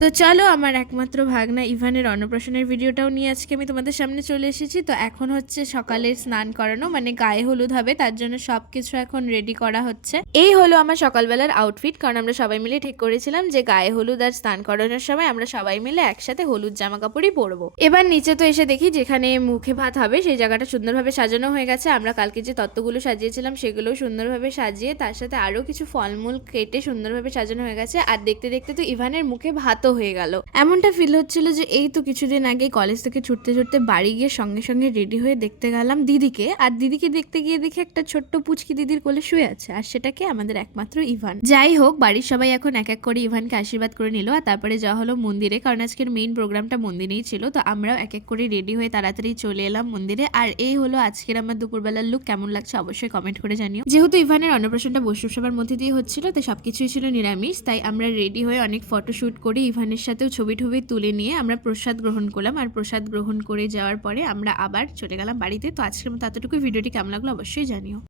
তো চলো আমার একমাত্র ভাগনা ইভানের অন্নপ্রাশনের ভিডিওটাও নিয়ে আজকে আমি তোমাদের সামনে চলে এসেছি। তো এখন হচ্ছে সকালে স্নান করানো, মানে গায়ে হলুদ হবে, তার জন্য সবকিছু এখন রেডি করা হচ্ছে। এই হলো আমার সকালবেলার আউটফিট, কারণ আমরা সবাই মিলে ঠিক করেছিলাম যে গায়ে হলুদ আর স্নান করানোর সময় আমরা সবাই মিলে একসাথে হলুদ জামা কাপড়ই পরবো। এবার নিচে তো এসে দেখি যেখানে মুখে ভাত হবে সেই জায়গাটা সুন্দরভাবে সাজানো হয়ে গেছে। আমরা কালকে যে তত্ত্বগুলো সাজিয়েছিলাম সেগুলোও সুন্দরভাবে সাজিয়ে তার সাথে আরো কিছু ফলমূল কেটে সুন্দরভাবে সাজানো হয়ে গেছে। আর দেখতে দেখতে তো ইভানের মুখে ভাতও হয়ে গেল। এমনটা ফিল হচ্ছিল যে এই তো কিছুদিন আগে কলেজ থেকে ছুটতে ছুটতে বাড়ি গিয়ে সঙ্গে সঙ্গে রেডি হয়ে দেখতে গেলাম দিদিকে, আর দিদিকে দেখতে গিয়ে দেখি একটা ছোট্ট পুচকি দিদির কোলে শুয়ে আছে, আর সেটাকে আমাদের একমাত্র ইভান। যাই হোক, বাড়ির সবাই এখন এক এক করে ইভানকে আশীর্বাদ করে নিল, আর তারপরে যাওয়া হলো মন্দিরে, কারণ আজকের মেইন প্রোগ্রামটা মন্দিরেই ছিল। তো আমরাও এক এক করে রেডি হয়ে তাড়াতাড়ি চলে এলাম মন্দিরে। আর এই হলো আজকের আমার দুপুরবেলার লুক। কেমন লাগছে অবশ্যই কমেন্ট করে জানিও। যেহেতু ইভানের অন্নপ্রাশনটা বৈষ্ণব সভার মধ্যে দিয়ে হচ্ছিল, তো সবকিছুই ছিল নিরামিষ, তাই আমরা রেডি হয়ে অনেক ফটোশুট করে ইভানের সাথেও ছবি টবি তুলে নিয়ে আমরা প্রসাদ গ্রহণ করলাম। আর প্রসাদ গ্রহণ করে যাওয়ার পরে আমরা আবার চলে গেলাম বাড়িতে। তো আজকের মতো এতটুকু। ভিডিওটি কেমন লাগলো অবশ্যই জানিও।